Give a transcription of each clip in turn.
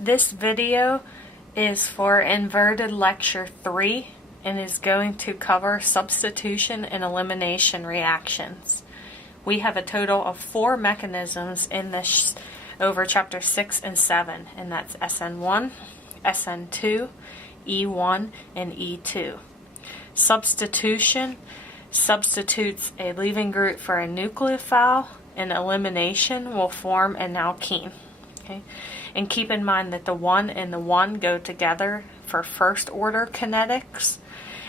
This video is for Inverted Lecture 3 and is going to cover substitution and elimination reactions. We have a total of 4 mechanisms in this over chapter 6 and 7, and that's SN1, SN2, E1, and E2. Substitution substitutes a leaving group for a nucleophile, and elimination will form an alkene. Okay? And keep in mind that the 1 and the 1 go together for first order kinetics,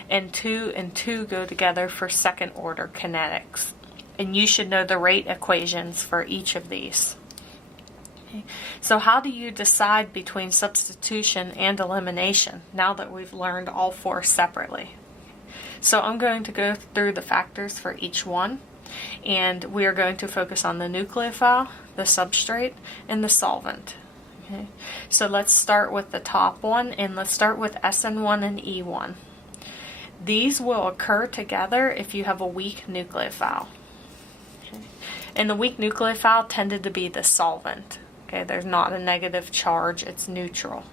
and 2 and 2 go together for second order kinetics. And you should know the rate equations for each of these. Okay. So how do you decide between substitution and elimination now that we've learned all 4 separately? So I'm going to go through the factors for each one, and we are going to focus on the nucleophile, the substrate, and the solvent. Okay. So let's start with the top one, and let's start with SN1 and E1. These will occur together if you have a weak nucleophile. Okay. And the weak nucleophile tended to be the solvent. Okay, there's not a negative charge, it's neutral.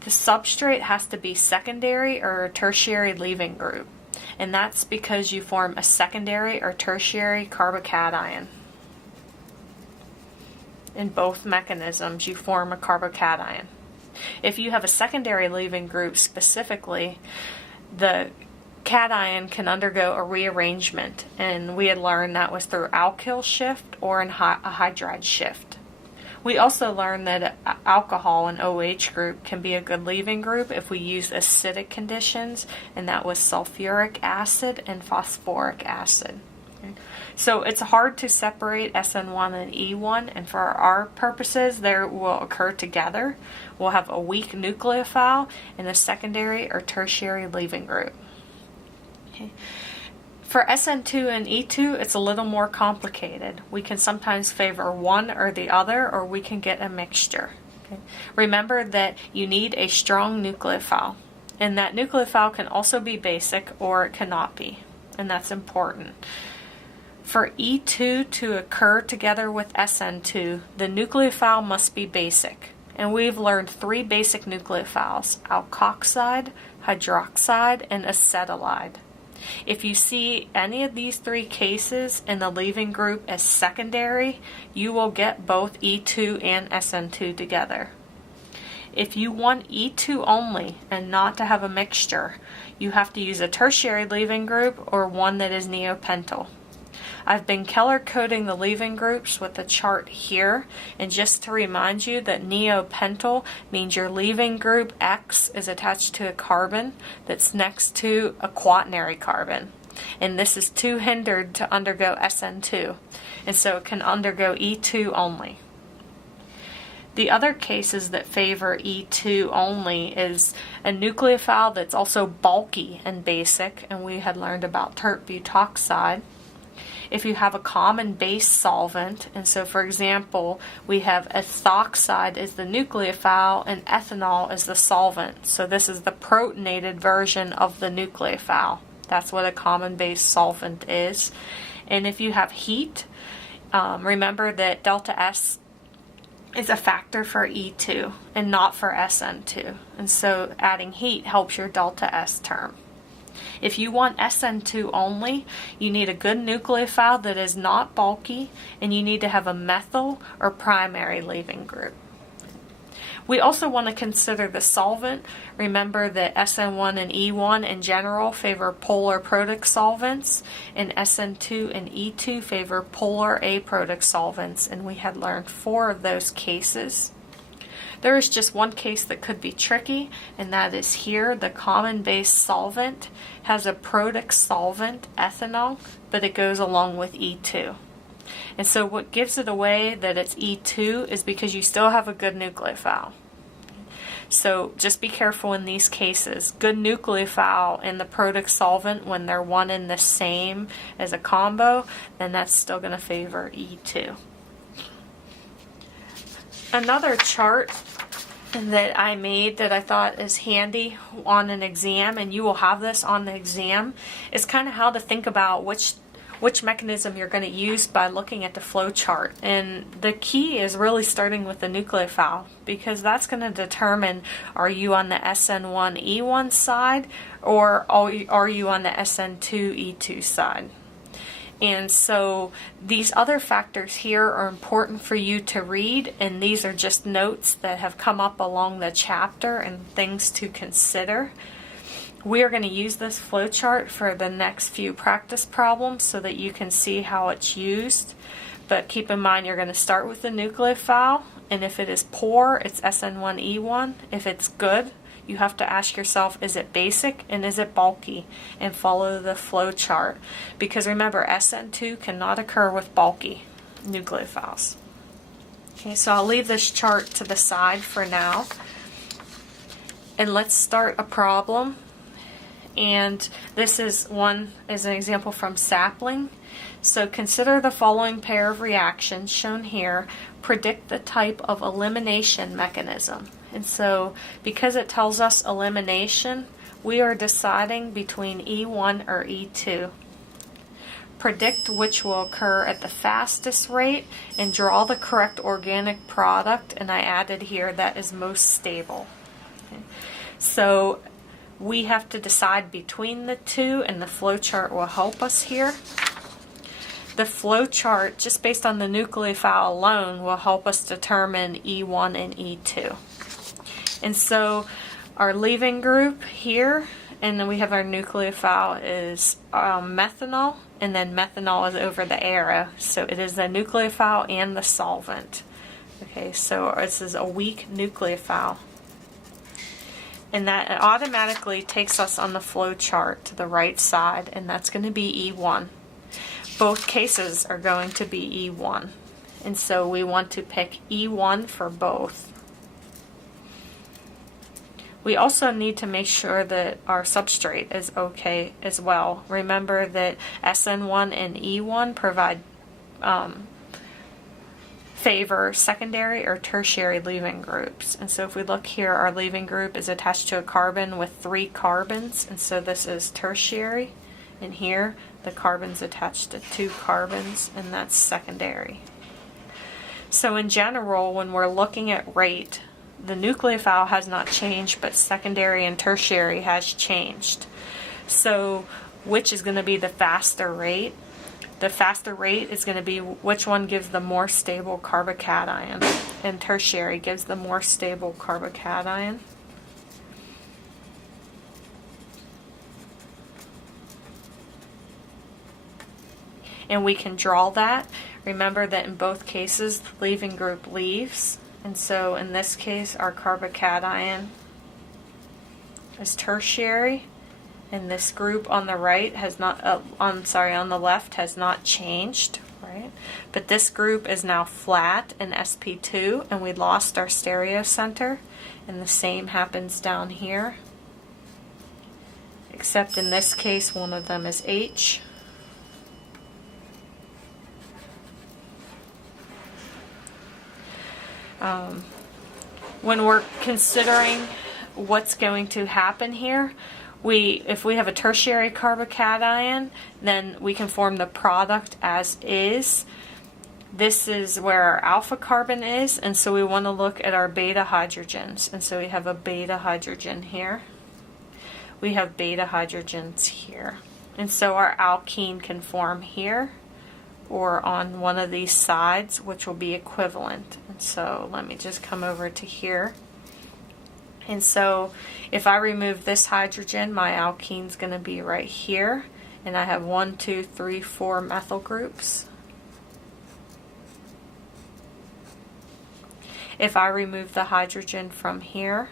The substrate has to be secondary or a tertiary leaving group, and that's because you form a secondary or tertiary carbocation. In both mechanisms, you form a carbocation. If you have a secondary leaving group specifically, the cation can undergo a rearrangement, and we had learned that was through alkyl shift or in a hydride shift. We also learned that alcohol and OH group can be a good leaving group if we use acidic conditions, and that was sulfuric acid and phosphoric acid. Okay. So it's hard to separate SN1 and E1, and for our purposes, they will occur together. We'll have a weak nucleophile and a secondary or tertiary leaving group. Okay. For SN2 and E2, it's a little more complicated. We can sometimes favor one or the other, or we can get a mixture. Okay. Remember that you need a strong nucleophile, and that nucleophile can also be basic or it cannot be, and that's important. For E2 to occur together with SN2, the nucleophile must be basic, and we've learned 3 basic nucleophiles: alkoxide, hydroxide, and acetylide. If you see any of these 3 cases in the leaving group as secondary, you will get both E2 and SN2 together. If you want E2 only and not to have a mixture, you have to use a tertiary leaving group or one that is neopentyl. I've been color coding the leaving groups with the chart here, and just to remind you that neopentyl means your leaving group X is attached to a carbon that's next to a quaternary carbon, and this is too hindered to undergo SN2, and so it can undergo E2 only. The other cases that favor E2 only is a nucleophile that's also bulky and basic, and we had learned about tert butoxide. If you have a common base solvent, and so for example, we have ethoxide as the nucleophile and ethanol as the solvent. So this is the protonated version of the nucleophile. That's what a common base solvent is. And if you have heat, remember that delta S is a factor for E2 and not for SN2. And so adding heat helps your delta S term. If you want SN2 only, you need a good nucleophile that is not bulky, and you need to have a methyl or primary leaving group. We also want to consider the solvent. Remember that SN1 and E1 in general favor polar product solvents, and SN2 and E2 favor polar aproduct solvents, and we had learned 4 of those cases. There is just one case that could be tricky, and that is here. The common base solvent has a product solvent, ethanol, but it goes along with E2. And so what gives it away that it's E2 is because you still have a good nucleophile. So just be careful in these cases. Good nucleophile and the product solvent, when they're one and the same as a combo, then that's still going to favor E2. Another chart that I made that I thought is handy on an exam, and you will have this on the exam, is kind of how to think about which which mechanism you're going to use by looking at the flow chart. And the key is really starting with the nucleophile, because that's going to determine, are you on the SN1E1 side or are you on the SN2E2 side. And so these other factors here are important for you to read, and these are just notes that have come up along the chapter and things to consider. We are going to use this flowchart for the next few practice problems so that you can see how it's used. But keep in mind, you're going to start with the nucleophile, and if it is poor, it's SN1E1. If it's good, you have to ask yourself, is it basic and is it bulky? And follow the flow chart. Because remember, SN2 cannot occur with bulky nucleophiles. Okay, so I'll leave this chart to the side for now. And let's start a problem. And this is an example from sapling. So consider the following pair of reactions shown here. Predict the type of elimination mechanism. And so, because it tells us elimination, we are deciding between E1 or E2. Predict which will occur at the fastest rate and draw the correct organic product, and I added here that is most stable. Okay. So we have to decide between the two, and the flowchart will help us here. The flowchart, just based on the nucleophile alone, will help us determine E1 and E2. And so our leaving group here, and then we have our nucleophile is methanol, and then methanol is over the arrow. So it is the nucleophile and the solvent. Okay, so this is a weak nucleophile. And that automatically takes us on the flow chart to the right side, and that's going to be E1. Both cases are going to be E1. And so we want to pick E1 for both. We also need to make sure that our substrate is okay as well. Remember that SN1 and E1 provide favor secondary or tertiary leaving groups. And so if we look here, our leaving group is attached to a carbon with 3 carbons, and so this is tertiary. And here the carbon's attached to 2 carbons, and that's secondary. So in general, when we're looking at rate, the nucleophile has not changed, but secondary and tertiary has changed. So which is going to be the faster rate? The faster rate is going to be which one gives the more stable carbocation, and tertiary gives the more stable carbocation. And we can draw that. Remember that in both cases, the leaving group leaves. And so in this case, our carbocation is tertiary, and this group on the right has not, on the left has not changed, right? But this group is now flat in sp2, and we lost our stereocenter, and the same happens down here, except in this case, one of them is H. When we're considering what's going to happen here, if we have a tertiary carbocation, then we can form the product as is. This is where our alpha carbon is, and so we want to look at our beta hydrogens. And so we have a beta hydrogen here. We have beta hydrogens here. And so our alkene can form here, or on one of these sides, which will be equivalent. And so let me just come over to here. And so if I remove this hydrogen, my alkene's going to be right here, and I have 1, 2, 3, 4 methyl groups. If I remove the hydrogen from here,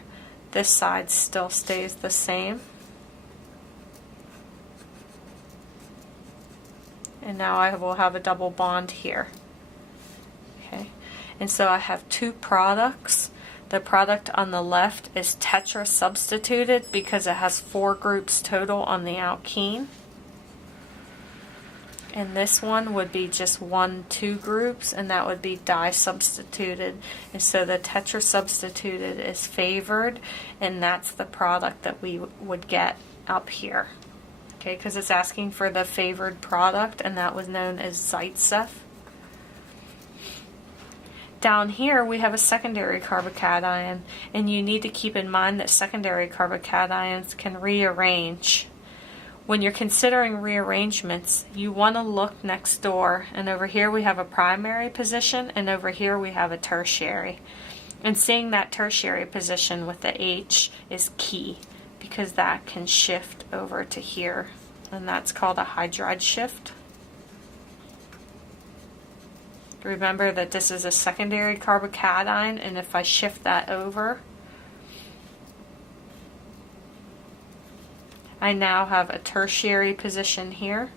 this side still stays the same. And now I will have a double bond here. Okay, and so I have 2 products. The product on the left is tetra substituted because it has 4 groups total on the alkene. And this one would be just 1, 2 groups, and that would be disubstituted. And so the tetra substituted is favored, and that's the product that we would get up here. okay, because it's asking for the favored product, and that was known as Zaitsev. Down here we have a secondary carbocation, and you need to keep in mind that secondary carbocations can rearrange. When you're considering rearrangements, you want to look next door, and over here we have a primary position, and over here we have a tertiary. And seeing that tertiary position with the H is key, because that can shift over to here, and that's called a hydride shift. Remember that this is a secondary carbocation, and if I shift that over, I now have a tertiary position here.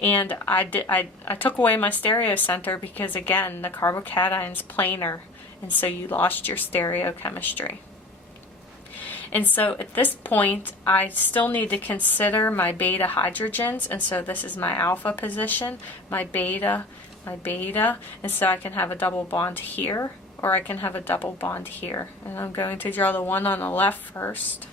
And I took away my stereocenter because, again, the carbocation's planar, and so you lost your stereochemistry. And so at this point, I still need to consider my beta hydrogens, and so this is my alpha position, my beta, and so I can have a double bond here, or I can have a double bond here. And I'm going to draw the one on the left first.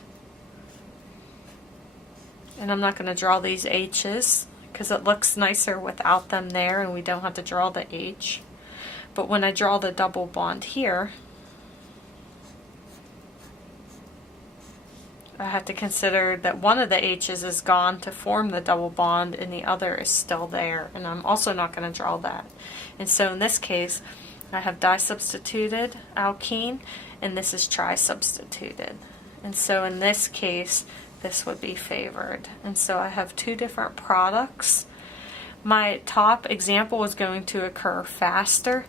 And I'm not going to draw these H's, because it looks nicer without them there, and we don't have to draw the H. But when I draw the double bond here, I have to consider that one of the H's is gone to form the double bond and the other is still there, and I'm also not going to draw that. And so in this case, I have disubstituted alkene, and this is trisubstituted. And so in this case, this would be favored. And so I have two different products. My top example is going to occur faster,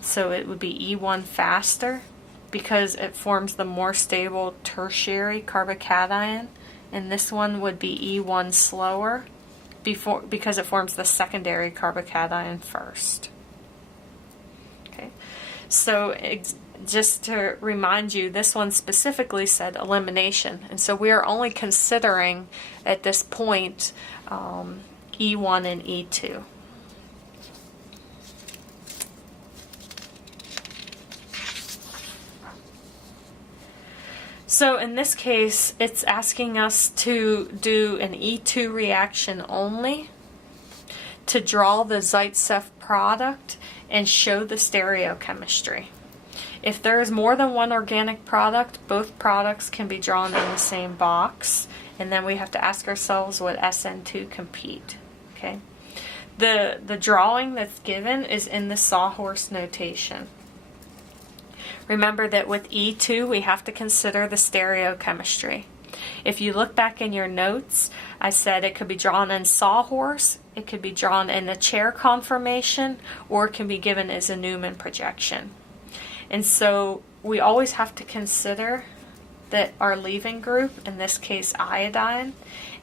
so it would be E1 faster, because it forms the more stable tertiary carbocation, and this one would be E1 slower because it forms the secondary carbocation first. Okay, so just to remind you, this one specifically said elimination, and so we are only considering at this point E1 and E2. So in this case, it's asking us to do an E2 reaction only, to draw the Zaitsev product and show the stereochemistry. If there is more than one organic product, both products can be drawn in the same box, and then we have to ask ourselves, would SN2 compete? Okay. The drawing that's given is in the sawhorse notation. Remember that with E2, we have to consider the stereochemistry. If you look back in your notes, I said it could be drawn in sawhorse, it could be drawn in a chair conformation, or it can be given as a Newman projection. And so we always have to consider that our leaving group, in this case iodine,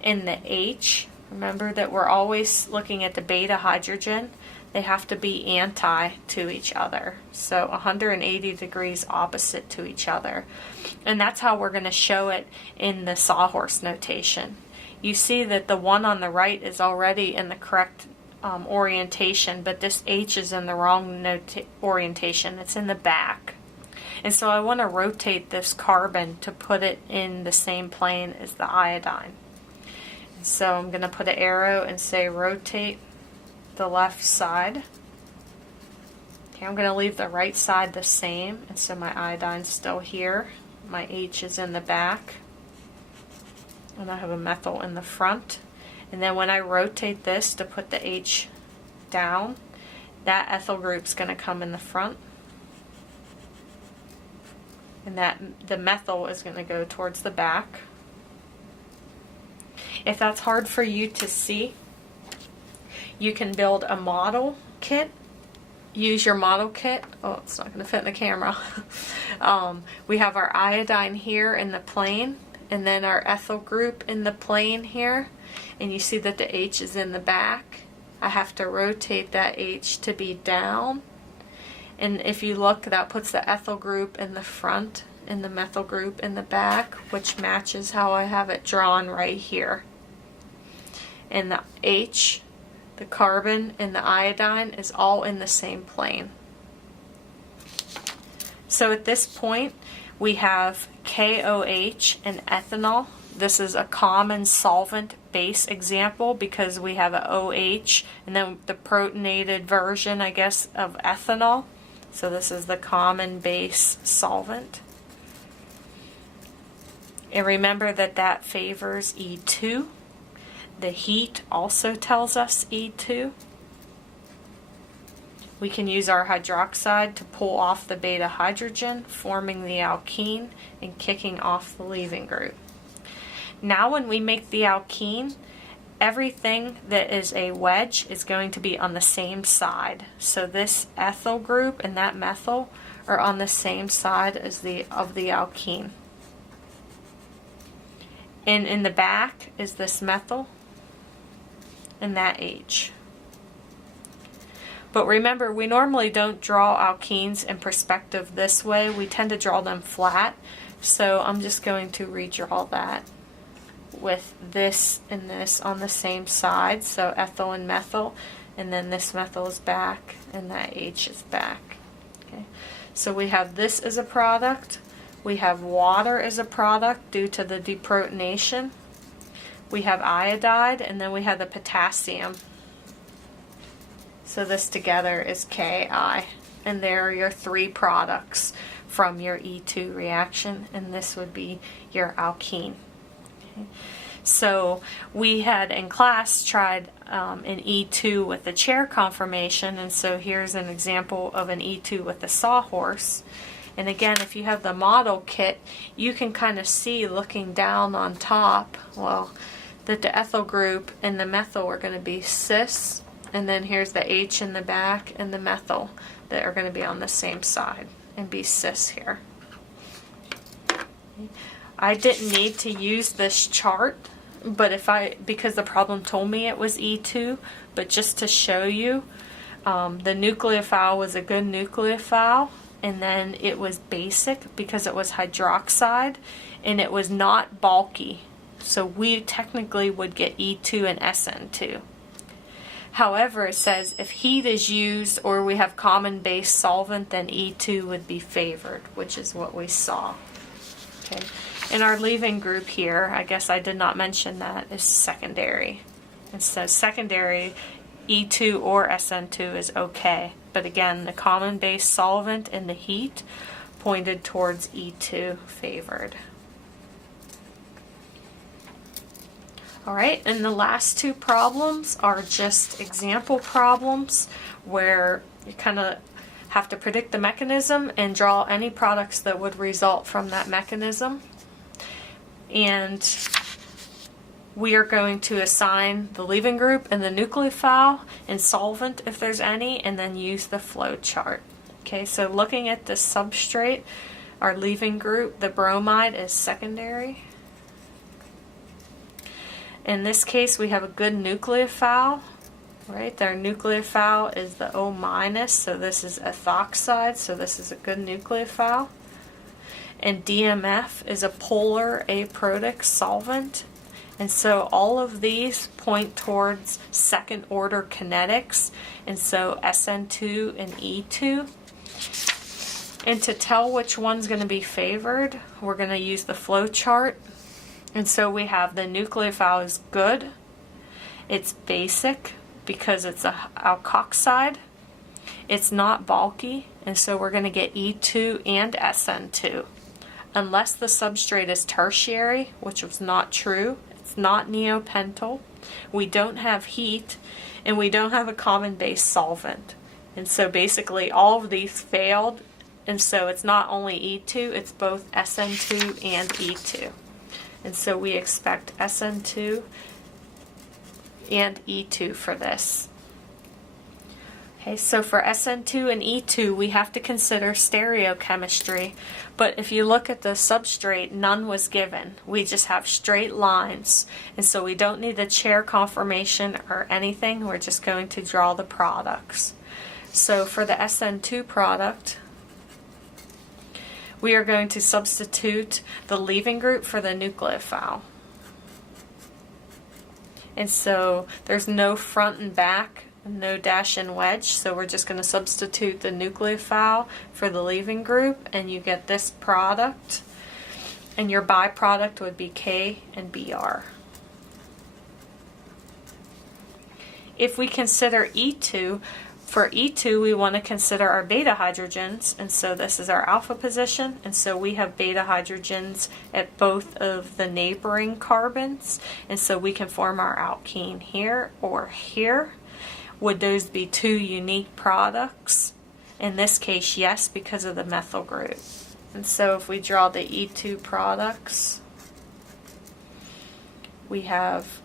in the H, remember that we're always looking at the beta hydrogen. They have to be anti to each other, so 180 degrees opposite to each other. And that's how we're going to show it in the sawhorse notation. You see that the one on the right is already in the correct orientation, but this H is in the wrong orientation. It's in the back. And so I want to rotate this carbon to put it in the same plane as the iodine. And so I'm going to put an arrow and say rotate the left side. Okay, I'm going to leave the right side the same, and so my iodine's still here. My H is in the back, and I have a methyl in the front. And then when I rotate this to put the H down, that ethyl group's going to come in the front, and that the methyl is going to go towards the back. If that's hard for you to see, you can build a model kit. Use your model kit. Oh, it's not going to fit in the camera. We have our iodine here in the plane, and then our ethyl group in the plane here. And you see that the H is in the back. I have to rotate that H to be down. And if you look, that puts the ethyl group in the front and the methyl group in the back, which matches how I have it drawn right here. And the H, the carbon, and the iodine is all in the same plane. So at this point, we have KOH and ethanol. This is a common solvent base example because we have a OH and then the protonated version, I guess, of ethanol. So this is the common base solvent. And remember that that favors E2. The heat also tells us E2. We can use our hydroxide to pull off the beta hydrogen, forming the alkene and kicking off the leaving group. Now when we make the alkene, everything that is a wedge is going to be on the same side. So this ethyl group and that methyl are on the same side as the alkene. And in the back is this methyl and that H. But remember, we normally don't draw alkenes in perspective this way. We tend to draw them flat. So I'm just going to redraw that with this and this on the same side. So ethyl and methyl, and then this methyl is back and that H is back. Okay. So we have this as a product. We have water as a product due to the deprotonation. We have iodide, and then we have the potassium. So this together is Ki, and there are your three products from your E2 reaction, and this would be your alkene. Okay. So we had in class tried an E2 with the chair conformation, and so here's an example of an E2 with the sawhorse. And again, if you have the model kit, you can kind of see looking down on top, well, that the ethyl group and the methyl are going to be cis, and then here's the H in the back and the methyl that are going to be on the same side and be cis here. I didn't need to use this chart, but because the problem told me it was E2, but just to show you, the nucleophile was a good nucleophile, and then it was basic because it was hydroxide, and it was not bulky. So we technically would get E2 and SN2. However, it says if heat is used or we have common base solvent, then E2 would be favored, which is what we saw. Okay. In our leaving group here, I guess I did not mention that, is secondary. It says secondary E2 or SN2 is okay. But again, the common base solvent and the heat pointed towards E2 favored. Alright, and the last two problems are just example problems where you kind of have to predict the mechanism and draw any products that would result from that mechanism. And we are going to assign the leaving group and the nucleophile and solvent if there's any, and then use the flow chart. Okay, so looking at the substrate, our leaving group, the bromide, is secondary. In this case, we have a good nucleophile, right? Their nucleophile is the O-, so this is ethoxide, so this is a good nucleophile. And DMF is a polar aprotic solvent. And so all of these point towards second order kinetics, and so SN2 and E2. And to tell which one's going to be favored, we're going to use the flow chart. And so we have the nucleophile is good. It's basic because it's a alkoxide. It's not bulky, and so we're going to get E2 and SN2. Unless the substrate is tertiary, which was not true. It's not neopentyl. We don't have heat, and we don't have a common base solvent. And so basically all of these failed, and so it's not only E2, it's both SN2 and E2. And so we expect SN2 and E2 for this. Okay, so for SN2 and E2, we have to consider stereochemistry. But if you look at the substrate, none was given. We just have straight lines. And so we don't need the chair conformation or anything. We're just going to draw the products. So for the SN2 product, we are going to substitute the leaving group for the nucleophile. And so there's no front and back no dash and wedge, so we're just going to substitute the nucleophile for the leaving group, and you get this product, and your byproduct would be K and Br. If we consider E2, for E2 we want to consider our beta hydrogens, and so this is our alpha position, and so we have beta hydrogens at both of the neighboring carbons, and so we can form our alkene here or here. Would those be two unique products? In this case, yes, because of the methyl group. And so if we draw the E2 products, we have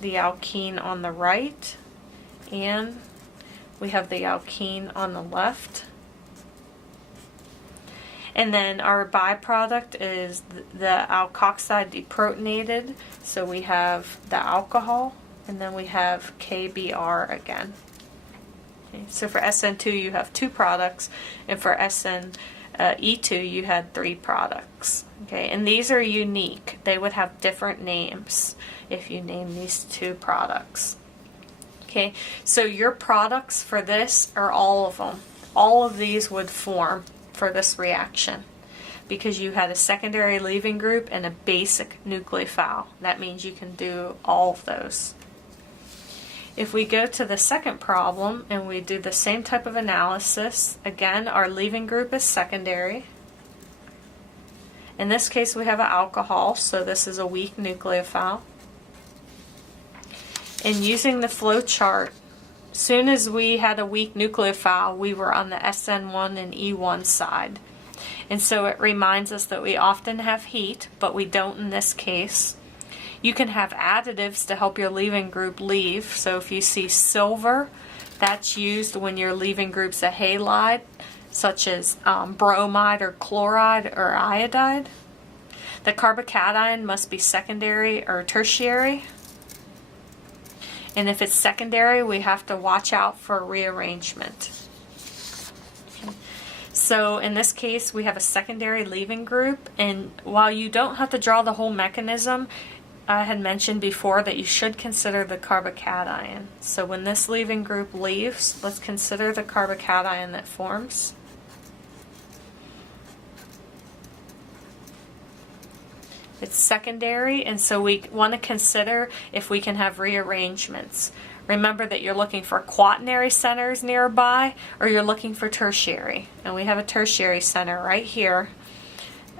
the alkene on the right, and we have the alkene on the left. And then our byproduct is the alkoxide deprotonated, so we have the alcohol, and then we have KBr again. Okay, so for SN2 you have two products, and for E2 you had three products. Okay, and these are unique. They would have different names if you name these two products. Okay, so your products for this are all of them. All of these would form for this reaction because you had a secondary leaving group and a basic nucleophile. That means you can do all of those. If we go to the second problem and we do the same type of analysis, again our leaving group is secondary. In this case we have an alcohol, so this is a weak nucleophile. And using the flow chart, soon as we had a weak nucleophile, we were on the SN1 and E1 side. And so it reminds us that we often have heat, but we don't in this case. You can have additives to help your leaving group leave. So if you see silver, that's used when your leaving group's a halide, such as bromide or chloride or iodide. The carbocation must be secondary or tertiary. And if it's secondary, we have to watch out for rearrangement. Okay. So in this case, we have a secondary leaving group, and while you don't have to draw the whole mechanism, I had mentioned before that you should consider the carbocation. So when this leaving group leaves, let's consider the carbocation that forms. It's secondary, and so we want to consider if we can have rearrangements. Remember that you're looking for quaternary centers nearby, or you're looking for tertiary. And we have a tertiary center right here,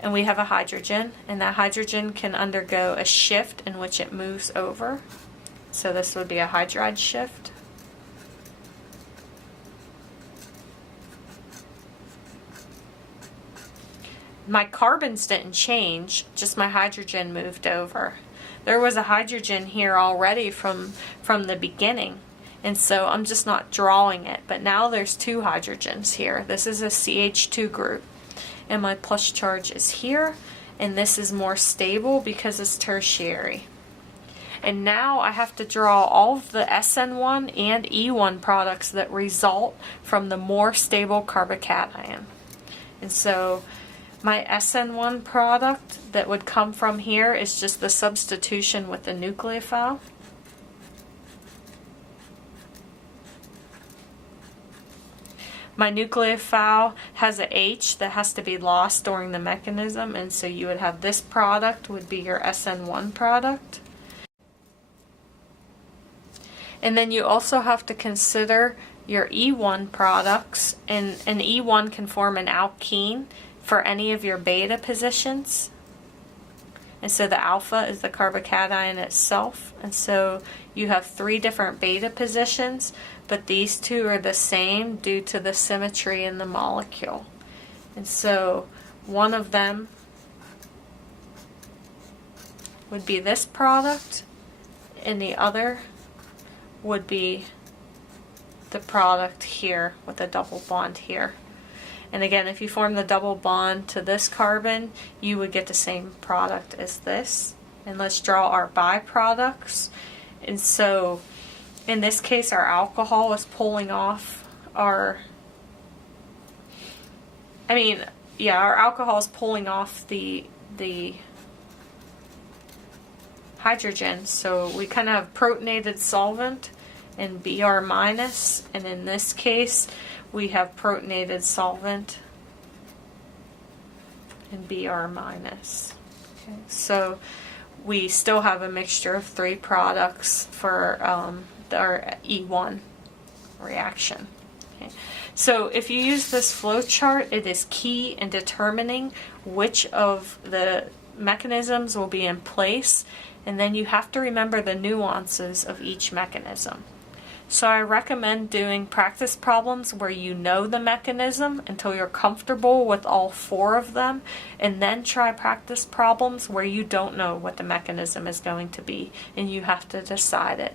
and we have a hydrogen, and that hydrogen can undergo a shift in which it moves over. So this would be a hydride shift. My carbons didn't change, just my hydrogen moved over. There was a hydrogen here already from the beginning, and so I'm just not drawing it, but now there's two hydrogens here. This is a CH2 group, and my plus charge is here, and this is more stable because it's tertiary. And now I have to draw all of the SN1 and E1 products that result from the more stable carbocation. And so my SN1 product that would come from here is just the substitution with the nucleophile. My nucleophile has a H that has to be lost during the mechanism, and so you would have this product would be your SN1 product. And then you also have to consider your E1 products, and an E1 can form an alkene for any of your beta positions. And so the alpha is the carbocation itself, and so you have three different beta positions, but these two are the same due to the symmetry in the molecule. And so one of them would be this product, and the other would be the product here with a double bond here. And again, if you form the double bond to this carbon, you would get the same product as this. And let's draw our byproducts. And so in this case, our alcohol is pulling off our alcohol is pulling off the hydrogen. So we kind of have protonated solvent, and Br minus, and in this case we have protonated solvent and Br minus. Okay, so we still have a mixture of 3 products for our E1 reaction. Okay. So if you use this flow chart, it is key in determining which of the mechanisms will be in place, and then you have to remember the nuances of each mechanism. So I recommend doing practice problems where you know the mechanism until you're comfortable with all 4 of them, and then try practice problems where you don't know what the mechanism is going to be and you have to decide it.